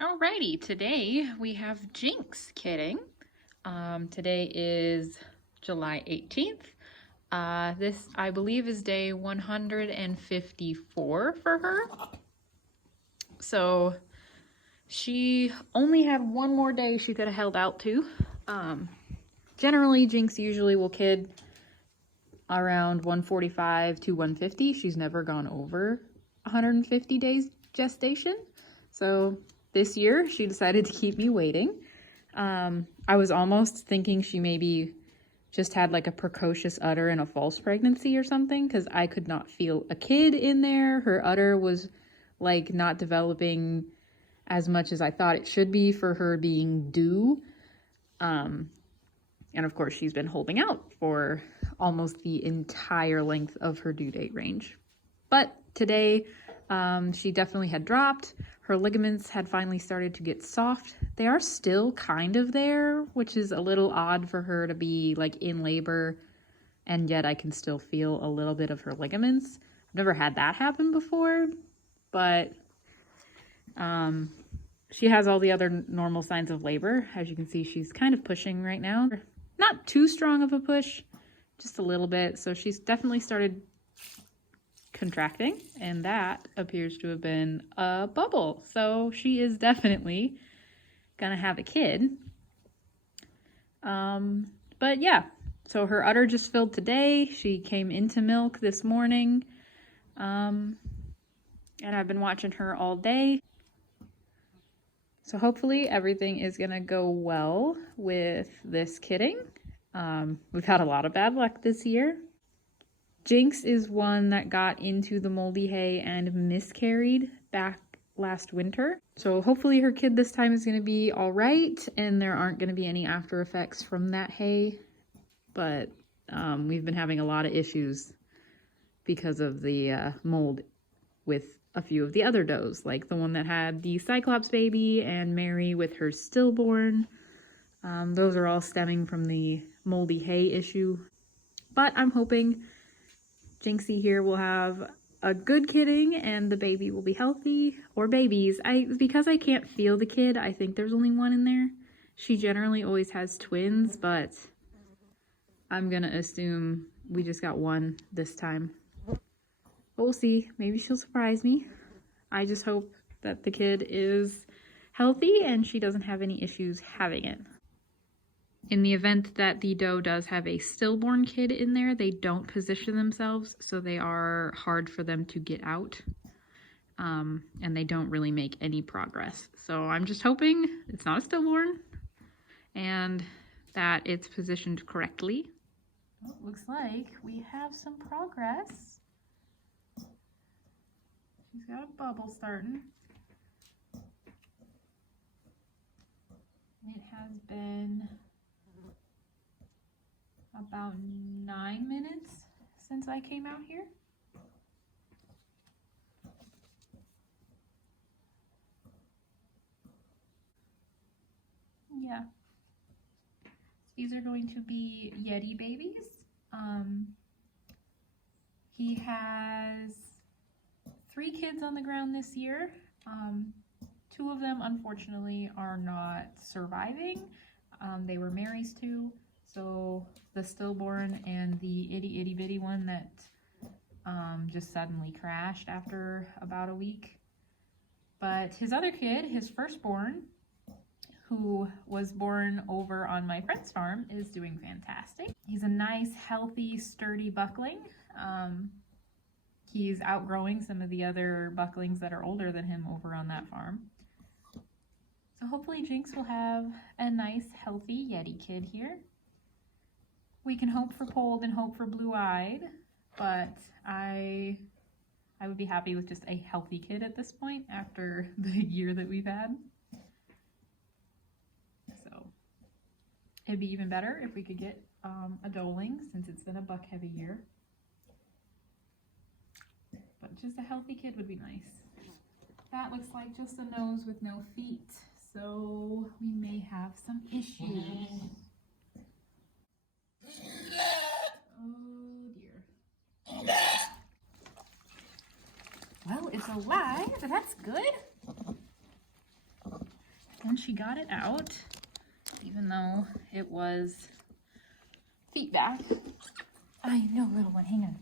Alrighty, today we have Jinx kidding. Today is July 18th. This, I believe, is day 154 for her. So she only had one more day she could have held out to. Generally, Jinx usually will kid around 145 to 150. She's never gone over 150 days gestation. So this year she decided to keep me waiting. I was almost thinking she maybe just had like a precocious udder and a false pregnancy or something, because I could not feel a kid in there. Her udder was like not developing as much as I thought it should be for her being due. And of course she's been holding out for almost the entire length of her due date range. But today she definitely had dropped. Her ligaments had finally started to get soft. They are still kind of there, which is a little odd for her to be like in labor, and yet I can still feel a little bit of her ligaments. I've never had that happen before, but she has all the other normal signs of labor. As you can see, she's kind of pushing right now. Not too strong of a push, just a little bit. So she's definitely started contracting, and that appears to have been a bubble. So she is definitely gonna have a kid. But yeah, so her udder just filled today. She came into milk this morning, and I've been watching her all day. So hopefully everything is gonna go well with this kidding. We've had a lot of bad luck this year. Jinx is one that got into the moldy hay and miscarried back last winter. So hopefully her kid this time is going to be all right, and there aren't going to be any after effects from that hay. But we've been having a lot of issues because of the mold with a few of the other does, like the one that had the Cyclops baby and Mary with her stillborn. Those are all stemming from the moldy hay issue. But I'm hoping Jinxie here will have a good kidding and the baby will be healthy, or babies. Because I can't feel the kid, I think there's only one in there. She generally always has twins, but I'm gonna assume we just got one this time. But we'll see. Maybe she'll surprise me. I just hope that the kid is healthy and she doesn't have any issues having it. In the event that the doe does have a stillborn kid in there, they don't position themselves, so they are hard for them to get out, and they don't really make any progress. So I'm just hoping it's not a stillborn and that it's positioned correctly. Well, it looks like we have some progress. She's got a bubble starting. It has been about 9 minutes since I came out here. Yeah. These are going to be Yeti babies. He has 3 kids on the ground this year. 2 of them, unfortunately, are not surviving. They were Mary's 2. So the stillborn and the itty bitty one that just suddenly crashed after about a week. But his other kid, his firstborn, who was born over on my friend's farm, is doing fantastic. He's a nice, healthy, sturdy buckling. He's outgrowing some of the other bucklings that are older than him over on that farm. So hopefully Jinx will have a nice, healthy Yeti kid here. We can hope for polled and hope for blue-eyed, but I would be happy with just a healthy kid at this point after the year that we've had. So it'd be even better if we could get a doeling, since it's been a buck-heavy year. But just a healthy kid would be nice. That looks like just a nose with no feet, so we may have some issues. Oh dear. Well, it's alive, so that's good. and she got it out, even though it was feet back. I know, little one, hang on.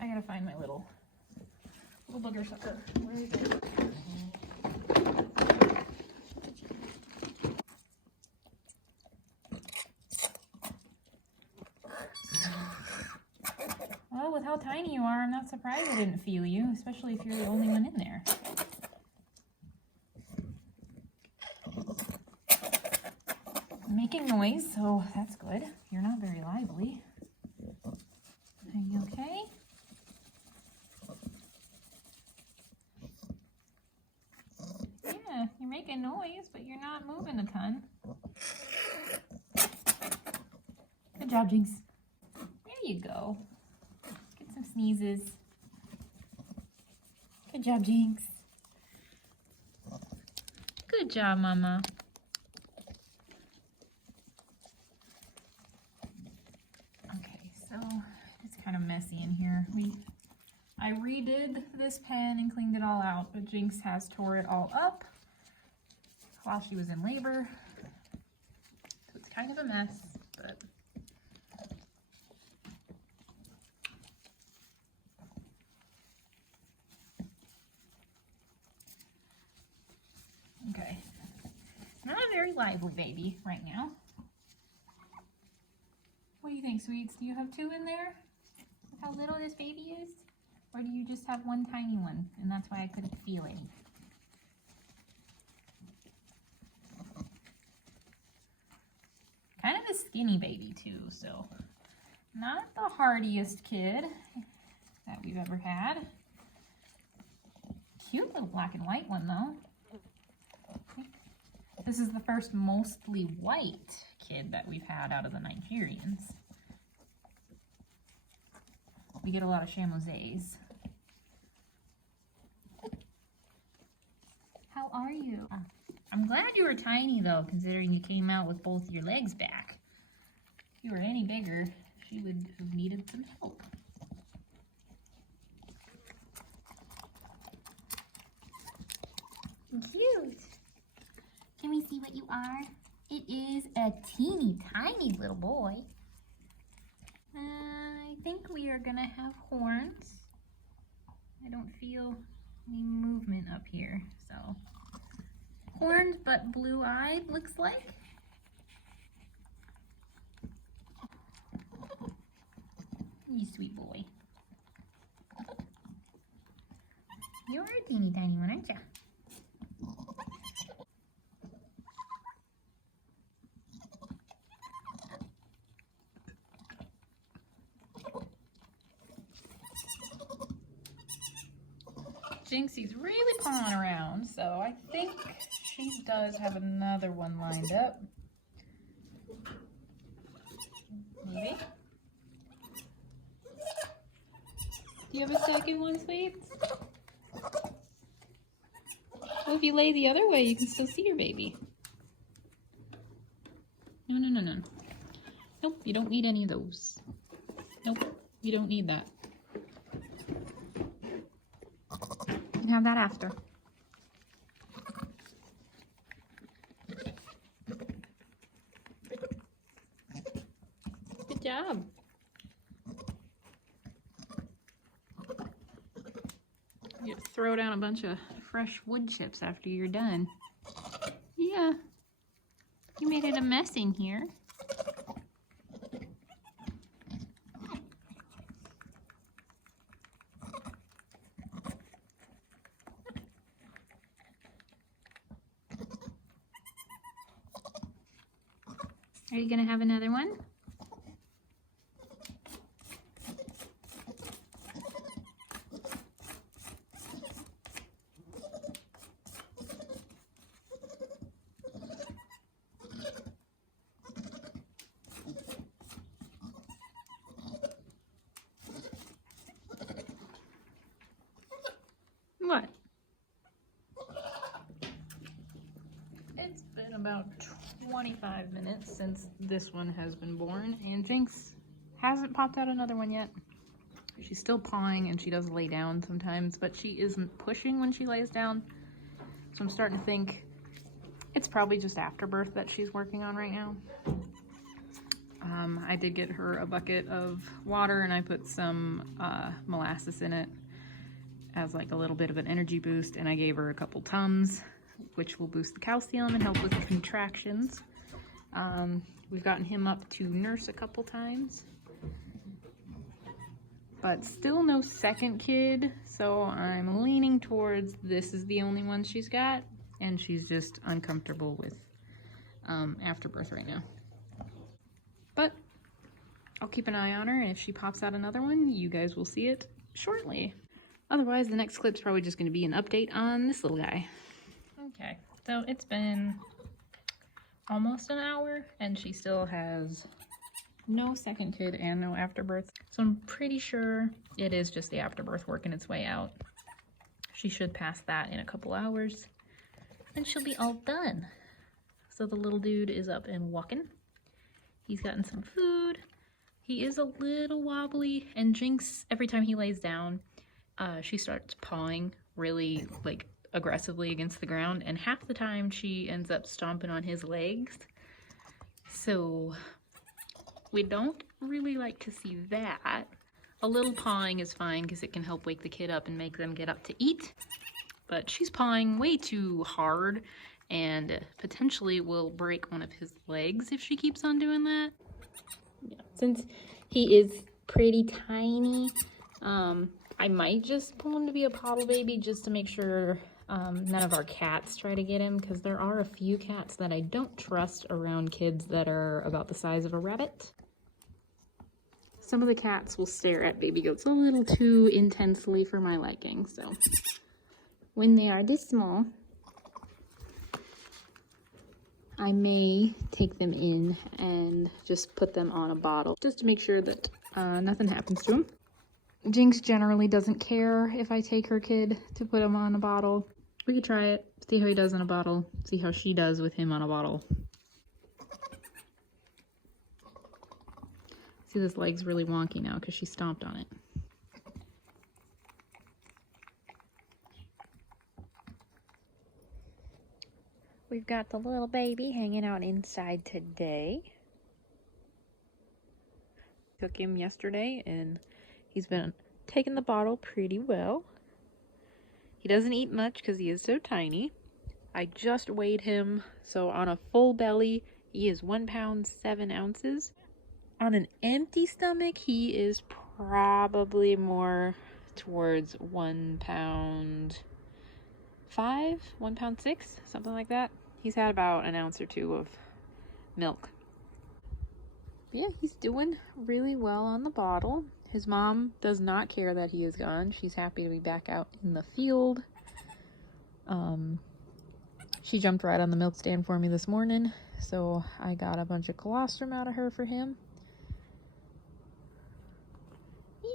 I gotta find my little booger sucker. Where is it? Well, with how tiny you are, I'm not surprised I didn't feel you, especially if you're the only one in there. Making noise, so that's good. You're not very lively. Are you okay? Yeah, you're making noise, but you're not moving a ton. Good job, Jinx. There you go. Get some sneezes. Good job, Jinx. Good job, Mama. Okay, so it's kind of messy in here. I redid this pen and cleaned it all out, but Jinx has tore it all up while she was in labor. So it's kind of a mess, but okay. Not a very lively baby right now. What do you think, sweets? Do you have two in there? How little this baby is? Or do you just have one tiny one, and that's why I couldn't feel any? Kind of a skinny baby too, so not the hardiest kid that we've ever had. Cute little black and white one though. This is the first mostly white kid that we've had out of the Nigerians. We get a lot of Chamoisés. How are you? I'm glad you were tiny though, considering you came out with both your legs back. If you were any bigger, she would have needed some help. Cute. Can we see what you are? It is a teeny tiny little boy. I think we are gonna have horns. I don't feel any movement up here, so. Horns, but blue-eyed, looks like. You sweet boy. You're a teeny tiny one, aren't you? Jinxie's really pawing around, so I think she does have another one lined up. Maybe? Do you have a second one, sweets? Well, if you lay the other way, you can still see your baby. No, no, no, no. Nope, you don't need any of those. Nope, you don't need that. You can have that after. Good job. You throw down a bunch of fresh wood chips after you're done. Yeah. You made it a mess in here. Are you gonna have another one? What? It's been about 25 minutes since this one has been born, and Jinx hasn't popped out another one yet. She's still pawing and she does lay down sometimes, but she isn't pushing when she lays down. So I'm starting to think it's probably just afterbirth that she's working on right now. I did get her a bucket of water and I put some molasses in it as like a little bit of an energy boost, and I gave her a couple Tums, which will boost the calcium and help with the contractions. We've gotten him up to nurse a couple times, but still no second kid, so I'm leaning towards this is the only one she's got, and she's just uncomfortable with afterbirth right now. But I'll keep an eye on her, and if she pops out another one, you guys will see it shortly. Otherwise, the next clip's probably just going to be an update on this little guy. Okay, so it's been almost an hour, and she still has no second kid and no afterbirth. So I'm pretty sure it is just the afterbirth working its way out. She should pass that in a couple hours, and she'll be all done. So the little dude is up and walking. He's gotten some food. He is a little wobbly, and Jinks, every time he lays down, she starts pawing really like aggressively against the ground, and half the time she ends up stomping on his legs. So we don't really like to see that. A little pawing is fine because it can help wake the kid up and make them get up to eat, but she's pawing way too hard and potentially will break one of his legs if she keeps on doing that. Yeah, since he is pretty tiny, I might just pull him to be a bottle baby just to make sure none of our cats try to get him, because there are a few cats that I don't trust around kids that are about the size of a rabbit. Some of the cats will stare at baby goats a little too intensely for my liking, so when they are this small, I may take them in and just put them on a bottle just to make sure that nothing happens to them. Jinx generally doesn't care if I take her kid to put him on a bottle. We could try it, see how he does in a bottle, see how she does with him on a bottle. See, this leg's really wonky now because she stomped on it. We've got the little baby hanging out inside today. Took him yesterday and he's been taking the bottle pretty well. He doesn't eat much because he is so tiny. I just weighed him, so on a full belly, he is 1 pound 7 ounces. On an empty stomach, he is probably more towards 1 pound 5, 1 pound 6, something like that. He's had about an ounce or two of milk. But yeah, he's doing really well on the bottle. His mom does not care that he is gone. She's happy to be back out in the field. She jumped right on the milk stand for me this morning, so I got a bunch of colostrum out of her for him.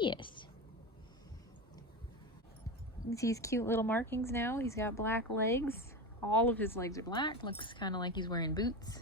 Yes. You can see his cute little markings now. He's got black legs. All of his legs are black. Looks kind of like he's wearing boots.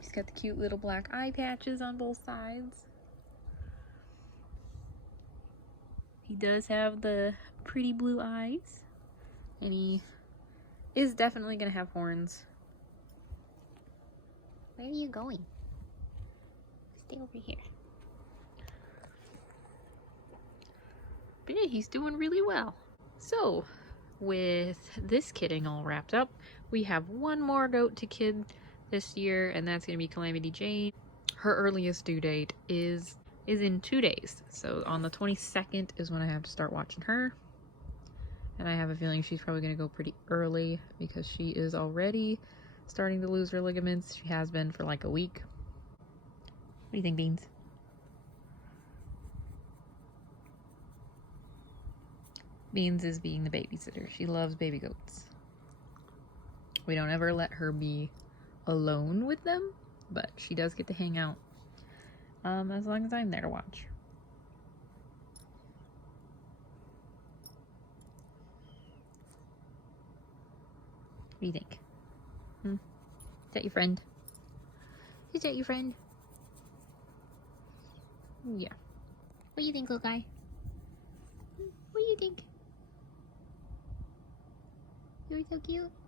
He's got the cute little black eye patches on both sides. He does have the pretty blue eyes. And he is definitely going to have horns. Where are you going? Stay over here. But yeah, he's doing really well. So, with this kidding all wrapped up, we have one more goat to kid this year, and that's going to be Calamity Jane. Her earliest due date is in 2 days. So on the 22nd is when I have to start watching her. And I have a feeling she's probably going to go pretty early because she is already starting to lose her ligaments. She has been for like a week. What do you think, Beans? Beans is being the babysitter. She loves baby goats. We don't ever let her be alone with them, but she does get to hang out as long as I'm there to watch. What do you think? Is that your friend? Is that your friend? Yeah. do you think, little guy? What do you think? You're so cute.